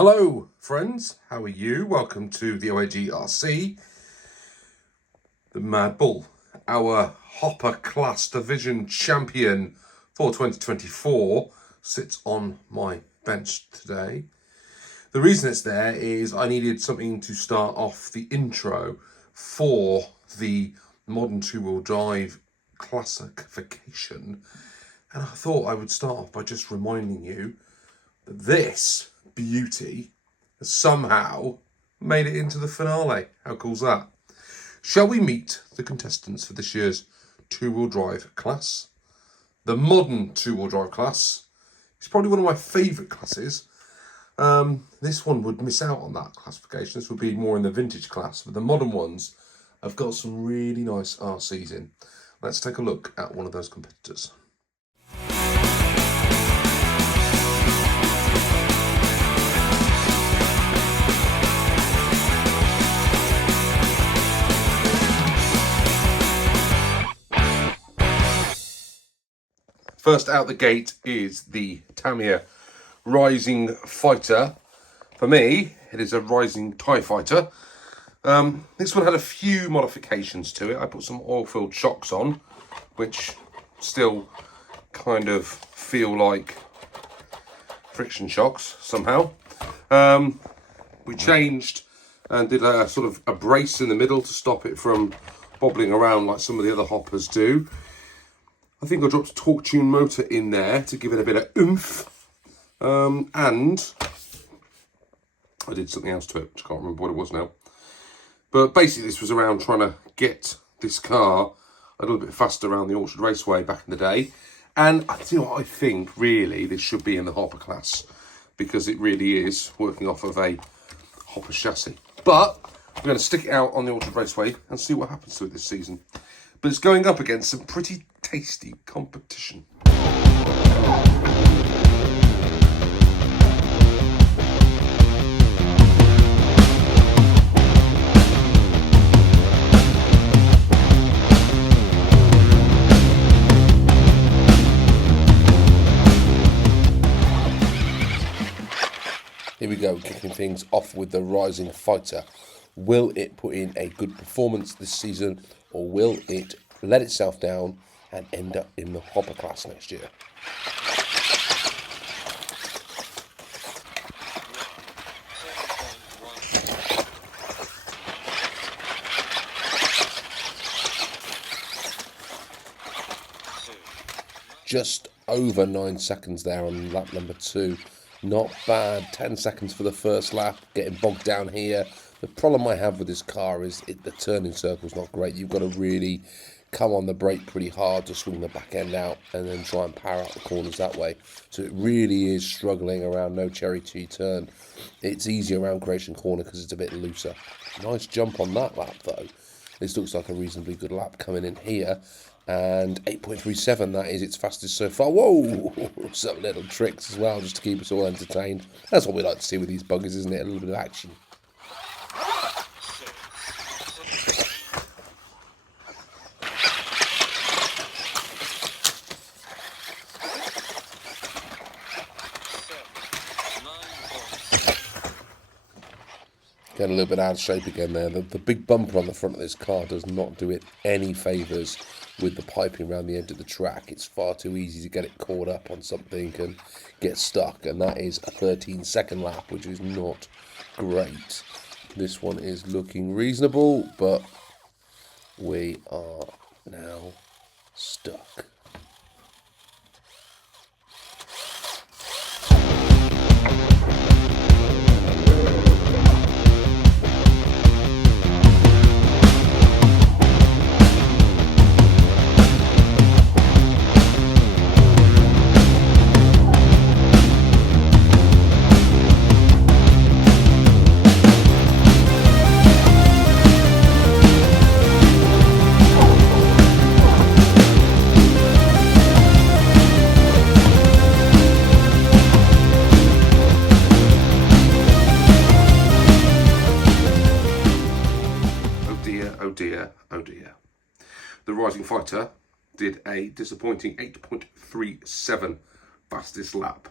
Hello friends, how are you? Welcome to the OAG RC, the Mad Bull, our Hopper Class Division champion for 2024, sits on my bench today. The reason it's there is I needed something to start off the intro for the modern two-wheel drive classification, and I thought I would start off by just reminding you that this beauty has somehow made it into the finale. How cool's that? Shall we meet the contestants for this year's two-wheel drive class? The modern two-wheel drive class is probably one of my favourite classes. This one would miss out on that classification. This would be more in the vintage class, but the modern ones have got some really nice RCs in. Let's take a look at one of those competitors. First out the gate is the Tamiya Rising Fighter. For me, it is a Rising TIE Fighter. This one had a few modifications to it. I put some oil-filled shocks on, which still kind of feel like friction shocks somehow. We changed and did a sort of a brace in the middle to stop it from bobbling around like some of the other hoppers do. I think I dropped a torque tune motor in there to give it a bit of oomph. And I did something else to it, which I can't remember what it was now. But basically this was around trying to get this car a little bit faster around the Orchard Raceway back in the day. And I think really this should be in the hopper class, because it really is working off of a hopper chassis. But we're going to stick it out on the Orchard Raceway and see what happens to it this season. But it's going up against some pretty tasty competition. Here we go, kicking things off with the Rising Fighter. Will it put in a good performance this season, or will it let itself down and end up in the hopper class next year? Just over 9 seconds there on lap number 2. Not bad. 10 seconds for the first lap. Getting bogged down here. The problem I have with this car is the turning circle's not great. You've got to really come on the brake pretty hard to swing the back end out and then try and power out the corners that way. So it really is struggling around no cherry T-turn. It's easier around Creation Corner because it's a bit looser. Nice jump on that lap though. This looks like a reasonably good lap coming in here. And 8.37, that is its fastest so far. Whoa! Some little tricks as well, just to keep us all entertained. That's what we like to see with these buggies, isn't it? A little bit of action. Getting a little bit out of shape again there. The big bumper on the front of this car does not do it any favours with the piping around the end of the track. It's far too easy to get it caught up on something and get stuck, and that is a 13-second lap, which is not great. This one is looking reasonable, but we are now stuck. Oh dear. The Rising Fighter did a disappointing 8.37 fastest lap.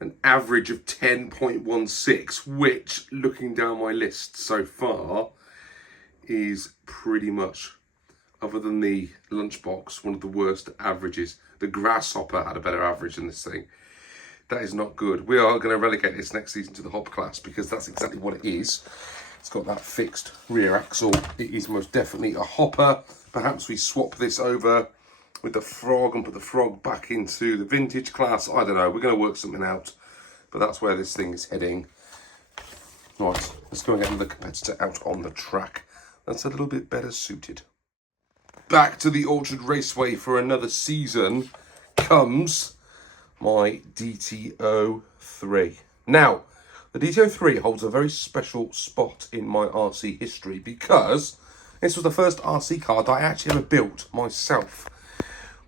an average of 10.16, which, looking down my list so far, is pretty much, other than the lunchbox, one of the worst averages. The Grasshopper had a better average than this thing. That is not good. We are going to relegate this next season to the Hop class because that's exactly what it is. It's got that fixed rear axle. It is most definitely a hopper. Perhaps we swap this over with the Frog and put the Frog back into the vintage class. I don't know. We're going to work something out. But that's where this thing is heading. Right, let's go and get another competitor out on the track that's a little bit better suited. Back to the Orchard Raceway for another season comes my DT03. Now, the DT03 holds a very special spot in my RC history because this was the first RC car that I actually ever built myself.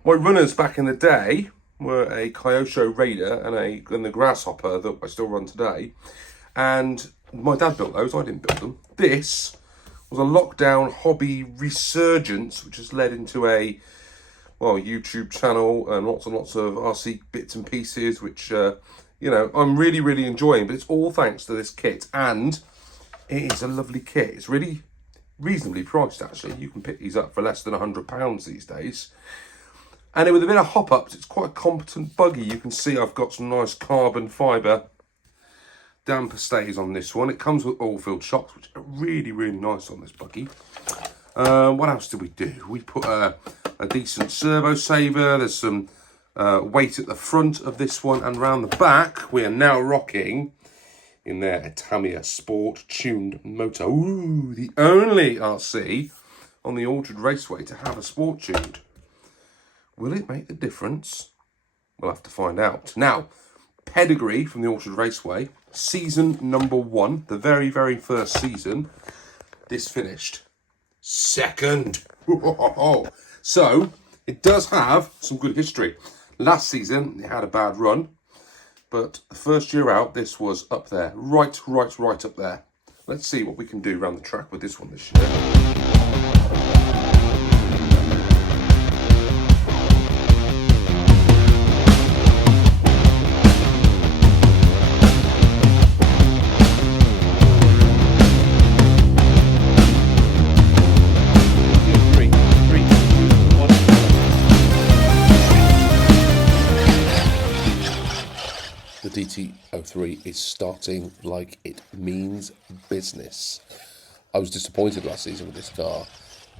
My runners back in the day were a Kyosho Raider and the Grasshopper that I still run today. And my dad built those, I didn't build them. This was a lockdown hobby resurgence, which has led into a YouTube channel and lots of RC bits and pieces, which, I'm really, really enjoying. But it's all thanks to this kit. And it is a lovely kit. It's really reasonably priced, actually. You can pick these up for less than £100 these days. And with a bit of hop-ups, it's quite a competent buggy. You can see I've got some nice carbon fibre damper stays on this one. It comes with oil-filled shocks, which are really, really nice on this buggy. What else did we do? We put a decent servo saver. There's some weight at the front of this one, and round the back we are now rocking in there a Tamiya Sport tuned motor. Ooh, the only RC on the Orchard Raceway to have a sport tuned. Will it make the difference? We'll have to find out. Now, pedigree from the Orchard Raceway, season number 1, the very, very first season, this finished second. So, it does have some good history. Last season, it had a bad run, but the first year out, this was up there, right up there. Let's see what we can do around the track with this one this year. The DT03 is starting like it means business. I was disappointed last season with this car,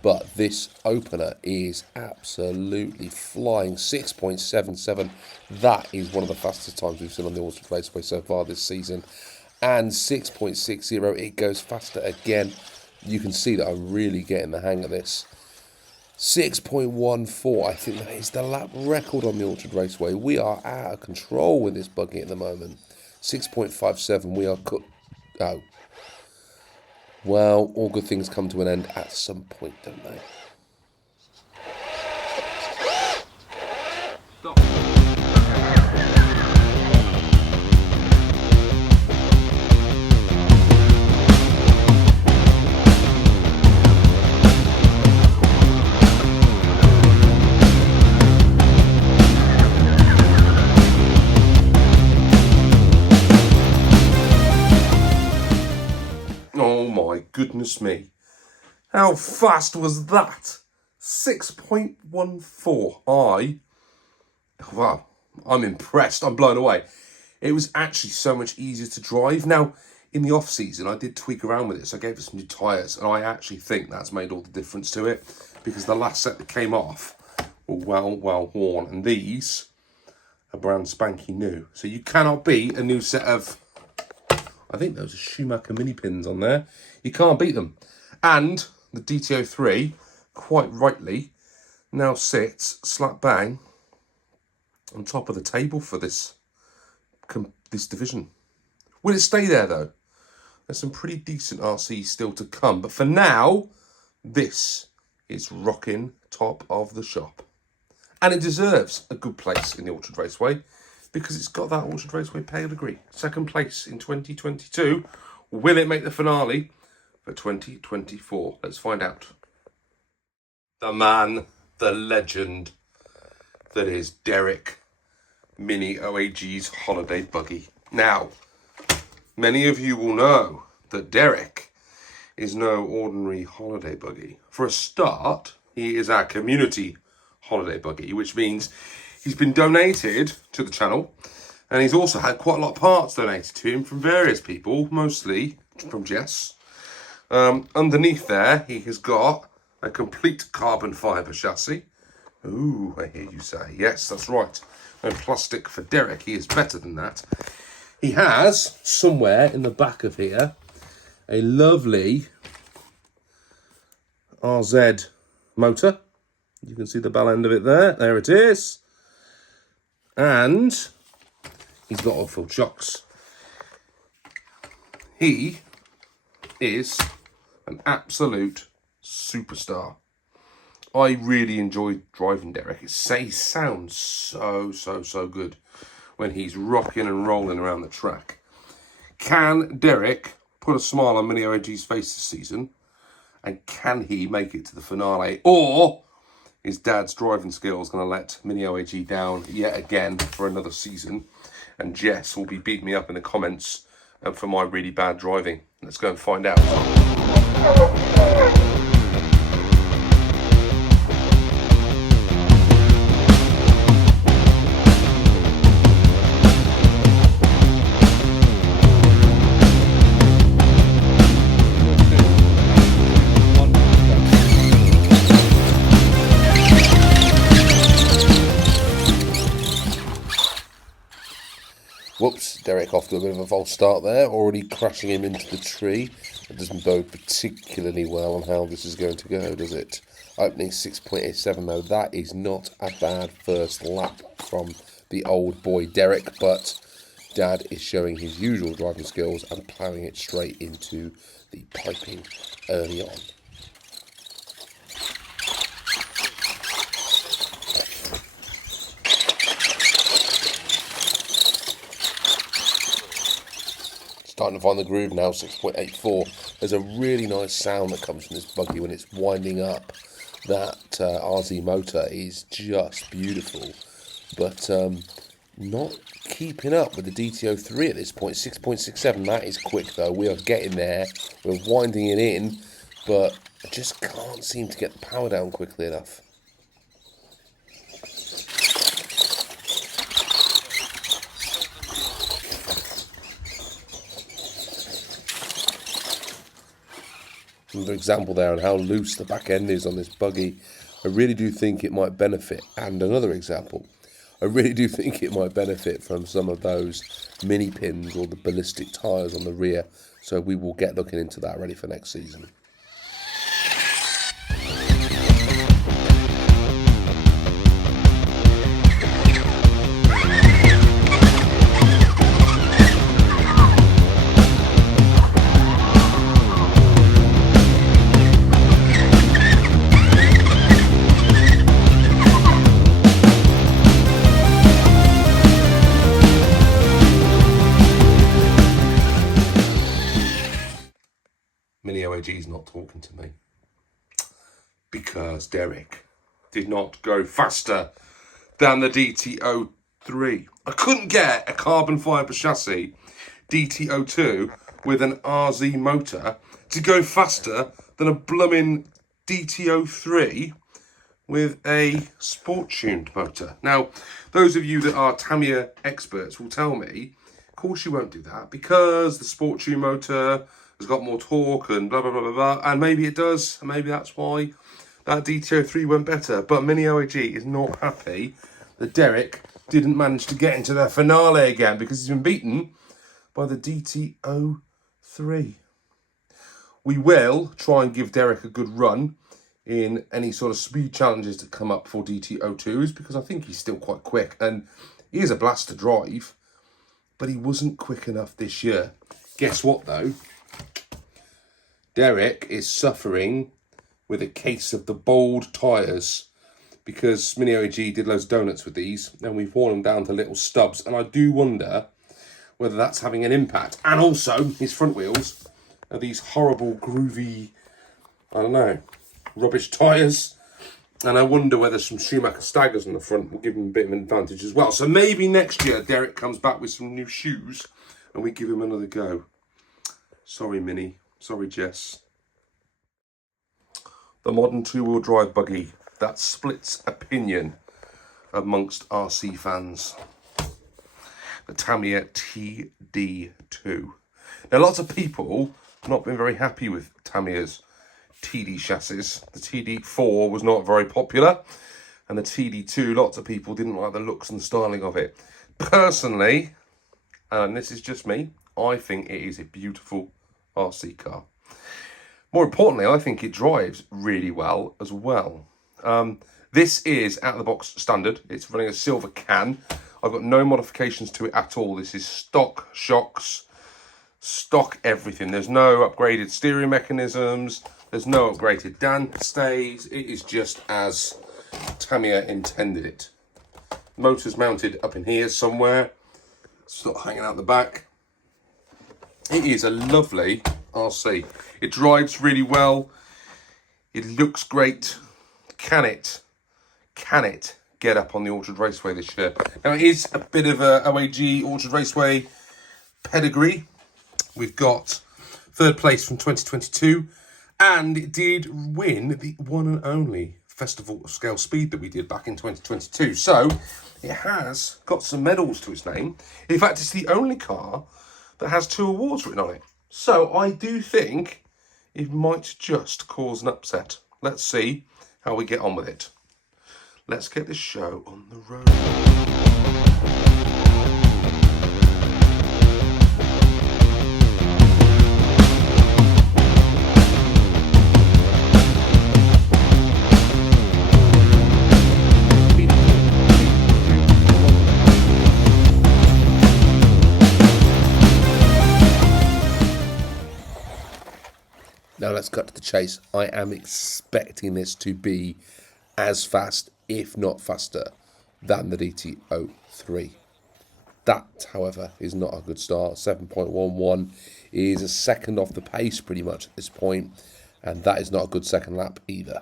but this opener is absolutely flying. 6.77. That is one of the fastest times we've seen on the Orchard Raceway so far this season. And 6.60, it goes faster again. You can see that I'm really getting the hang of this. 6.14, I think that is the lap record on the Orchard Raceway. We are out of control with this buggy at the moment. 6.57, we are oh. Well, all good things come to an end at some point, don't they? Stop. Goodness me. How fast was that? 6.14. Wow, I'm impressed. I'm blown away. It was actually so much easier to drive. Now, in the off-season, I did tweak around with it. So I gave it some new tyres, and I actually think that's made all the difference to it because the last set that came off were well worn, and these are brand spanky new. So you cannot beat a new set of, I think those are Schumacher mini pins on there. You can't beat them. And the DT03, quite rightly, now sits slap bang on top of the table for this division. Will it stay there though? There's some pretty decent RCs still to come. But for now, this is rocking top of the shop. And it deserves a good place in the Orchard Raceway because it's got that Orchard Raceway pedigree. Second place in 2022. Will it make the finale for 2024? Let's find out. The man, the legend that is Derek Mini OAG's Holiday Buggy. Now, many of you will know that Derek is no ordinary holiday buggy. For a start, he is our community holiday buggy, which means he's been donated to the channel, and he's also had quite a lot of parts donated to him from various people, mostly from Jess. Underneath there, he has got a complete carbon fibre chassis. Ooh, I hear you say. Yes, that's right. No plastic for Derek. He is better than that. He has, somewhere in the back of here, a lovely RZ motor. You can see the bell end of it there. There it is. And he's got oil-filled shocks. He is an absolute superstar. I really enjoy driving Derek. He sounds so good when he's rocking and rolling around the track. Can Derek put a smile on Mini OAG's face this season? And can he make it to the finale? Or is Dad's driving skills going to let Mini OAG down yet again for another season? And Jess will be beating me up in the comments for my really bad driving. Let's go and find out. Whoops, Derek off to a bit of a false start there, already crashing him into the tree. It doesn't bode particularly well on how this is going to go, does it? Opening 6.87 though, that is not a bad first lap from the old boy Derek, but Dad is showing his usual driving skills and ploughing it straight into the piping early on. Starting to find the groove now, 6.84. There's a really nice sound that comes from this buggy when it's winding up. That RZ motor is just beautiful, but not keeping up with the DT03 at this point. 6.67, that is quick though. We are getting there, we're winding it in, but I just can't seem to get the power down quickly enough. Another example there on how loose the back end is on this buggy. I really do think it might benefit. And another example, I really do think it might benefit from some of those mini pins or the ballistic tyres on the rear. So we will get looking into that, ready for next season. Mini OAG's not talking to me because Derek did not go faster than the DT03. I couldn't get a carbon fibre chassis DT02 with an RZ motor to go faster than a blooming DT03 with a sport-tuned motor. Now, those of you that are Tamiya experts will tell me, of course you won't do that because the sport-tuned motor has got more torque and blah, blah, blah, blah, blah. And maybe it does. And maybe that's why that DT03 went better. But Mini OAG is not happy that Derek didn't manage to get into the finale again because he's been beaten by the DT03. We will try and give Derek a good run in any sort of speed challenges that come up for DT02s because I think he's still quite quick. And he is a blast to drive, but he wasn't quick enough this year. Guess what, though? Derek is suffering with a case of the bold tyres because Mini OAG did loads of donuts with these and we've worn them down to little stubs, and I do wonder whether that's having an impact. And also his front wheels are these horrible groovy, I don't know, rubbish tyres, And I wonder whether some Schumacher Staggers on the front will give him a bit of an advantage as well. So maybe next year Derek comes back with some new shoes and we give him another go. Sorry, Minnie. Sorry, Jess. The modern two-wheel drive buggy that splits opinion amongst RC fans. The Tamiya TD2. Now, lots of people have not been very happy with Tamiya's TD chassis. The TD4 was not very popular, and the TD2, lots of people didn't like the looks and styling of it. Personally, and this is just me, I think it is a beautiful RC car. More importantly, I think it drives really well as well. This is out of the box standard. It's running a silver can. I've got no modifications to it at all. This is stock shocks, stock everything. There's no upgraded steering mechanisms. There's no upgraded damp stays. It is just as Tamiya intended it. Motor's mounted up in here somewhere. Sort of hanging out the back. It is a lovely RC. It drives really well. It looks great. Can it get up on the Orchard Raceway this year? Now, it is a bit of a OAG Orchard Raceway pedigree. We've got 3rd place from 2022, and it did win the one and only Festival of Scale Speed that we did back in 2022. So it has got some medals to its name. In fact, it's the only car that has 2 awards written on it. So I do think it might just cause an upset. Let's see how we get on with it. Let's get this show on the road. Now let's cut to the chase. I am expecting this to be as fast, if not faster, than the DT03. That, however, is not a good start. 7.11 is a second off the pace pretty much at this point, and that is not a good second lap either.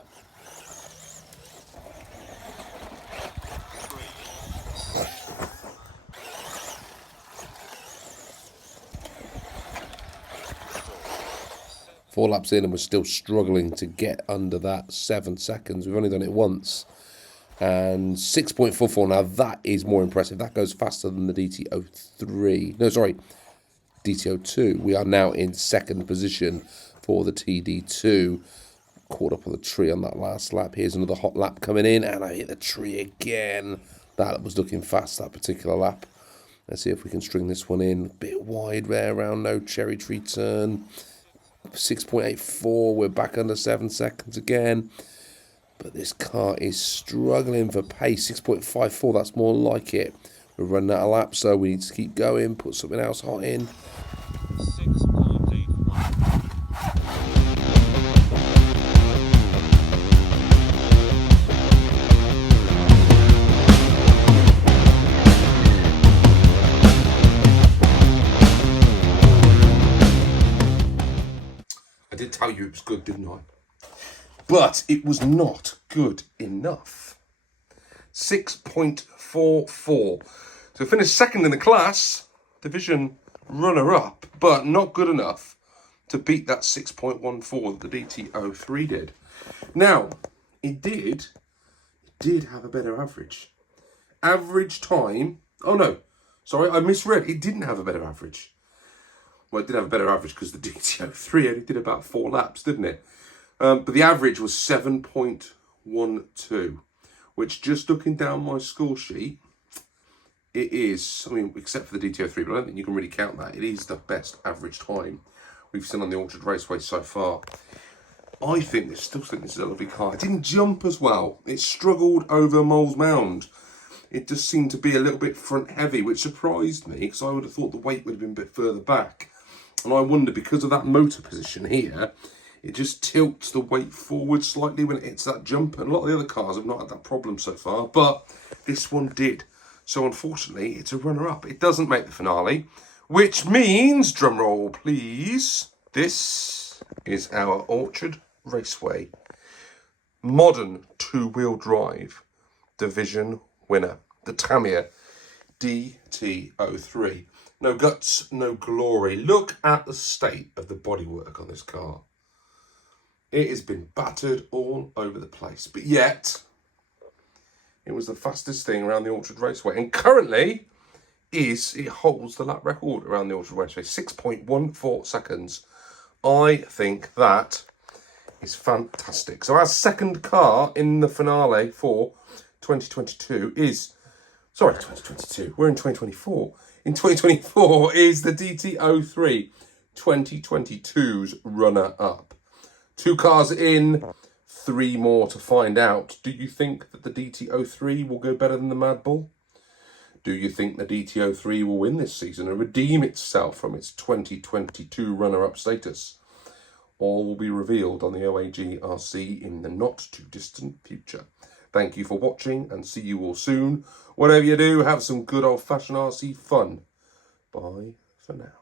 Four laps in and we're still struggling to get under that 7 seconds. We've only done it once. And 6.44, now that is more impressive. That goes faster than the DT03. No, sorry, DT02. We are now in 2nd position for the TD2. Caught up on the tree on that last lap. Here's another hot lap coming in, and I hit the tree again. That was looking fast, that particular lap. Let's see if we can string this one in. A bit wide there around no cherry tree turn. 6.84, we're back under 7 seconds again. But this car is struggling for pace. 6.54, that's more like it. We're running out of laps, so we need to keep going, put something else hot in. 6.40. I did tell you it was good, didn't I? But it was not good enough. 6.44. So finished 2nd in the class, division runner-up, but not good enough to beat that 6.14 that the DT03 did. Now, it did have a better average. Average time, oh no, sorry, I misread. It didn't have a better average. Well, it did have a better average because the DT03 only did about 4 laps, didn't it? But the average was 7.12, which, just looking down my score sheet, it is, I mean, except for the DT03, but I don't think you can really count that. It is the best average time we've seen on the Orchard Raceway so far. I still think this is a lovely car. It didn't jump as well. It struggled over Mole's Mound. It just seemed to be a little bit front heavy, which surprised me because I would have thought the weight would have been a bit further back. And I wonder, because of that motor position here, it just tilts the weight forward slightly when it hits that jump. And a lot of the other cars have not had that problem so far, but this one did. So unfortunately, it's a runner-up. It doesn't make the finale, which means, drum roll please, this is our Orchard Raceway modern two-wheel drive division winner, the Tamiya DT03. No guts, no glory. Look at the state of the bodywork on this car. It has been battered all over the place, but yet it was the fastest thing around the Orchard Raceway, and currently it holds the lap record around the Orchard Raceway, 6.14 seconds. I think that is fantastic. So our second car in the finale for 2022 is, sorry, 2022, we're in 2024. In 2024 is the DT03, 2022's runner-up. 2 cars in, 3 more to find out. Do you think that the DT03 will go better than the Mad Bull? Do you think the DT03 will win this season and redeem itself from its 2022 runner-up status? All will be revealed on the OAG RC in the not-too-distant future. Thank you for watching and see you all soon. Whatever you do, have some good old-fashioned RC fun. Bye for now.